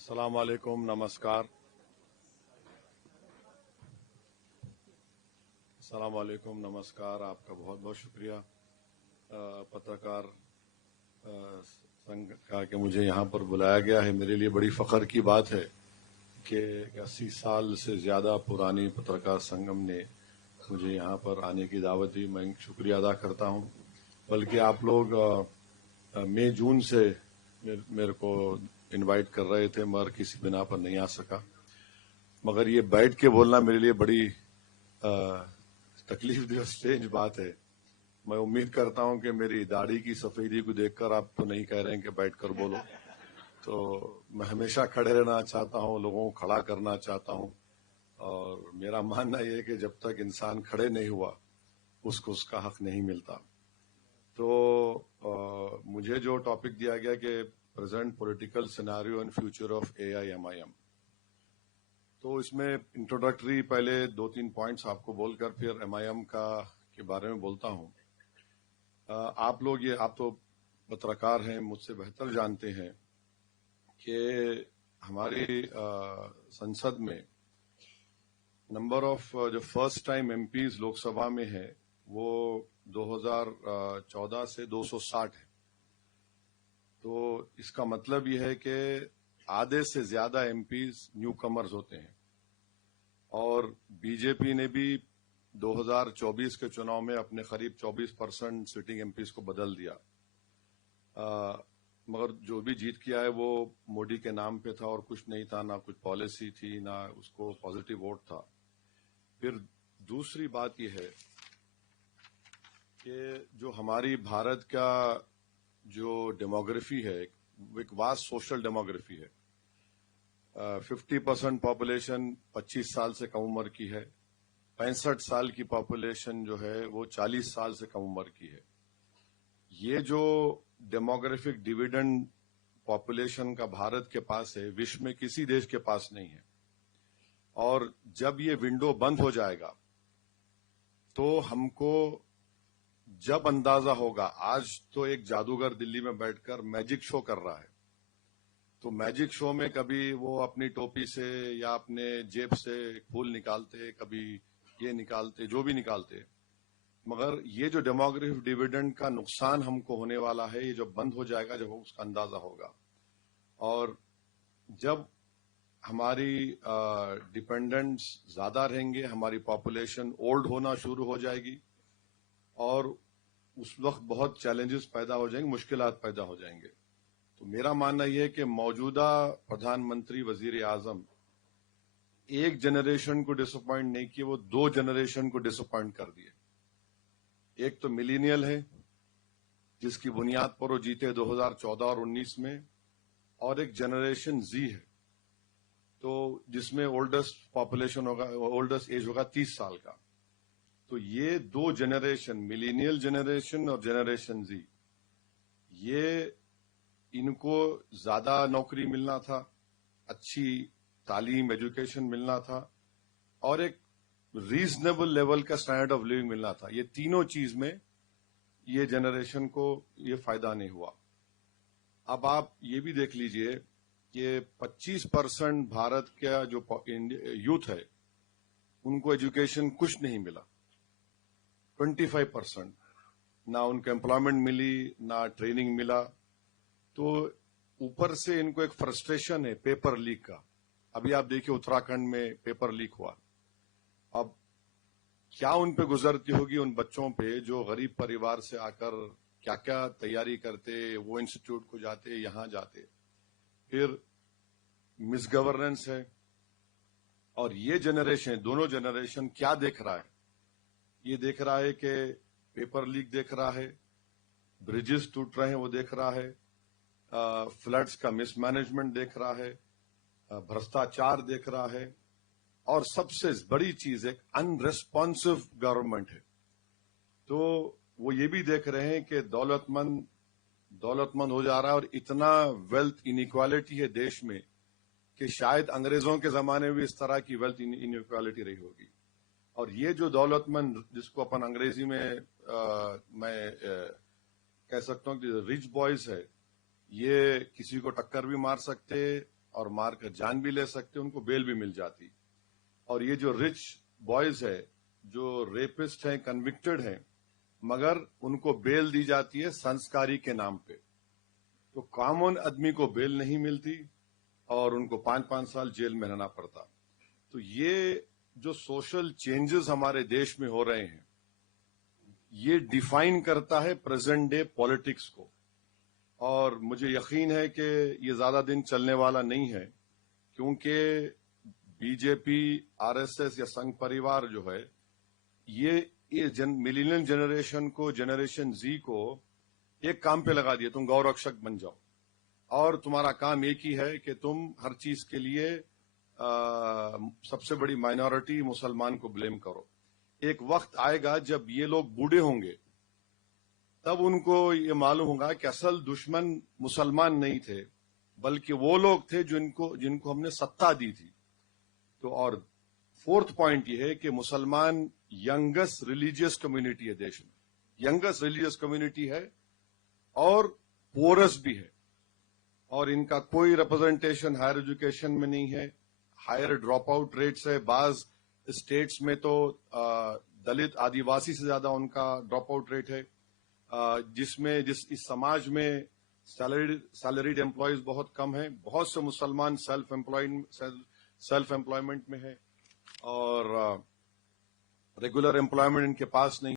अस्सलाम वालेकुम, नमस्कार। अस्सलाम वालेकुम, नमस्कार। आपका बहुत बहुत शुक्रिया पत्रकार संघ का कि मुझे यहाँ पर बुलाया गया है। मेरे लिए बड़ी फ़ख्र की बात है कि 80 साल से ज़्यादा पुरानी पत्रकार संगम ने मुझे यहाँ पर आने की दावत दी। मैं शुक्रिया अदा करता हूँ। बल्कि आप लोग मई जून से मेरे को इनवाइट कर रहे थे, मगर किसी बिना पर नहीं आ सका। मगर ये बैठ के बोलना मेरे लिए बड़ी तकलीफ दे, स्ट्रेंज बात है। मैं उम्मीद करता हूं कि मेरी दाढ़ी की सफेदी को देखकर आप तो नहीं कह रहे हैं कि बैठकर बोलो। तो मैं हमेशा खड़े रहना चाहता हूं, लोगों को खड़ा करना चाहता हूं, और मेरा मानना यह है कि जब तक इंसान खड़े नहीं हुआ उसको उसका हक नहीं मिलता। तो मुझे जो टॉपिक दिया गया कि present political scenario and future of AIMIM, तो इसमें इंट्रोडक्टरी पहले 2-3 पॉइंट्स आपको बोलकर फिर MIM के बारे में बोलता हूं। आप तो पत्रकार हैं, मुझसे बेहतर जानते हैं कि हमारी संसद में नंबर ऑफ जो फर्स्ट टाइम MPs लोकसभा में है वो 2014 से 260 है। तो इसका मतलब यह है कि आधे से ज्यादा MPs न्यू कमर्स होते हैं। और बीजेपी ने भी 2024 के चुनाव में अपने करीब 24% सिटिंग MPs को बदल दिया। मगर जो भी जीत किया है वो मोदी के नाम पे था और कुछ नहीं था, ना कुछ पॉलिसी थी, ना उसको पॉजिटिव वोट था। फिर दूसरी बात यह है कि जो हमारी भारत का जो डेमोग्राफी है, एक वास्ट सोशल डेमोग्राफी है। 50% पॉपुलेशन 25 साल से कम उम्र की है। 65 साल की पॉपुलेशन जो है वो 40 साल से कम उम्र की है। ये जो डेमोग्राफिक डिविडेंड पॉपुलेशन का भारत के पास है, विश्व में किसी देश के पास नहीं है। और जब ये विंडो बंद हो जाएगा तो हमको जब अंदाजा होगा, आज तो एक जादूगर दिल्ली में बैठकर मैजिक शो कर रहा है, तो मैजिक शो में कभी वो अपनी टोपी से या अपने जेब से फूल निकालते, कभी ये निकालते, जो भी निकालते, मगर ये जो डेमोग्राफिक डिविडेंड का नुकसान हमको होने वाला है, ये जब बंद हो जाएगा, जब उसका अंदाजा होगा। और जब हमारी डिपेंडेंट्स ज्यादा रहेंगे, हमारी पॉपुलेशन ओल्ड होना शुरू हो जाएगी, और उस वक्त बहुत चैलेंजेस पैदा हो जाएंगे, मुश्किलात पैदा हो जाएंगे। तो मेरा मानना यह है कि मौजूदा प्रधानमंत्री वजीर आजम एक जनरेशन को डिसअपॉइंट नहीं किए, वो 2 जनरेशन को डिसअपॉइंट कर दिए। एक तो मिलीनियल है जिसकी बुनियाद पर वो जीते 2014 और 19 में, और एक जनरेशन Z है तो जिसमें ओल्डेस्ट पॉपुलेशन होगा, ओल्डेस्ट एज होगा 30 साल का। तो ये 2 जनरेशन, मिलीनियल जनरेशन और जनरेशन Z, ये इनको ज्यादा नौकरी मिलना था, अच्छी तालीम, एजुकेशन मिलना था, और एक रीजनेबल लेवल का स्टैंडर्ड ऑफ लिविंग मिलना था। ये तीनों चीज में ये जनरेशन को ये फायदा नहीं हुआ। अब आप ये भी देख लीजिए कि 25% भारत का जो यूथ है उनको एजुकेशन कुछ नहीं मिला। 25% ना उनको एम्प्लॉयमेंट मिली, ना ट्रेनिंग मिला। तो ऊपर से इनको एक फ्रस्ट्रेशन है पेपर लीक का। अभी आप देखिए उत्तराखंड में पेपर लीक हुआ। अब क्या उन पे गुजरती होगी, उन बच्चों पे जो गरीब परिवार से आकर क्या क्या तैयारी करते, वो इंस्टीट्यूट को जाते, यहां जाते। फिर मिसगवर्नेंस है। और ये जनरेशन, दोनों जनरेशन क्या देख रहा है? ये देख रहा है कि पेपर लीक देख रहा है, ब्रिजेस टूट रहे हैं वो देख रहा है, फ्लड्स का मिसमैनेजमेंट देख रहा है, भ्रष्टाचार देख रहा है, और सबसे बड़ी चीज एक अनरेस्पॉन्सिव गवर्नमेंट है। तो वो ये भी देख रहे हैं कि दौलतमंद हो जा रहा है, और इतना वेल्थ इनइक्वालिटी है देश में कि शायद अंग्रेजों के जमाने में भी इस तरह की वेल्थ इनइक्वालिटी रही होगी। और ये जो दौलतमंद, जिसको अपन अंग्रेजी में मैं कह सकता हूं कि रिच बॉयज है, ये किसी को टक्कर भी मार सकते, और मारकर जान भी ले सकते, उनको बेल भी मिल जाती। और ये जो रिच बॉयज है, जो रेपिस्ट हैं, कन्विक्टेड हैं, मगर उनको बेल दी जाती है संस्कारी के नाम पे। तो कॉमन आदमी को बेल नहीं मिलती और उनको 5-5 साल जेल में रहना पड़ता। तो ये जो सोशल चेंजेस हमारे देश में हो रहे हैं, ये डिफाइन करता है प्रेजेंट डे पॉलिटिक्स को। और मुझे यकीन है कि ये ज्यादा दिन चलने वाला नहीं है, क्योंकि बीजेपी, आरएसएस या संघ परिवार जो है, ये मिलेनियल जनरेशन को, जनरेशन जी को एक काम पे लगा दिया, तुम गौरक्षक बन जाओ और तुम्हारा काम एक ही है कि तुम हर चीज के लिए सबसे बड़ी माइनॉरिटी मुसलमान को ब्लेम करो। एक वक्त आएगा जब ये लोग बूढ़े होंगे, तब उनको ये मालूम होगा कि असल दुश्मन मुसलमान नहीं थे, बल्कि वो लोग थे जिनको हमने सत्ता दी थी। तो और फोर्थ पॉइंट ये है कि मुसलमान यंगेस्ट रिलीजियस कम्युनिटी है देश में, यंगेस्ट रिलीजियस कम्युनिटी है और पोरस भी है, और इनका कोई रिप्रेजेंटेशन हायर एजुकेशन में नहीं है। हायर ड्रॉप आउट रेट्स है, बाज स्टेट्स में तो दलित आदिवासी से ज्यादा उनका ड्रॉप आउट रेट है, इस समाज में सैलरीड एम्प्लॉयज बहुत कम है। बहुत से मुसलमान सेल्फ एम्प्लॉयमेंट में है और रेगुलर एम्प्लॉयमेंट इनके पास नहीं।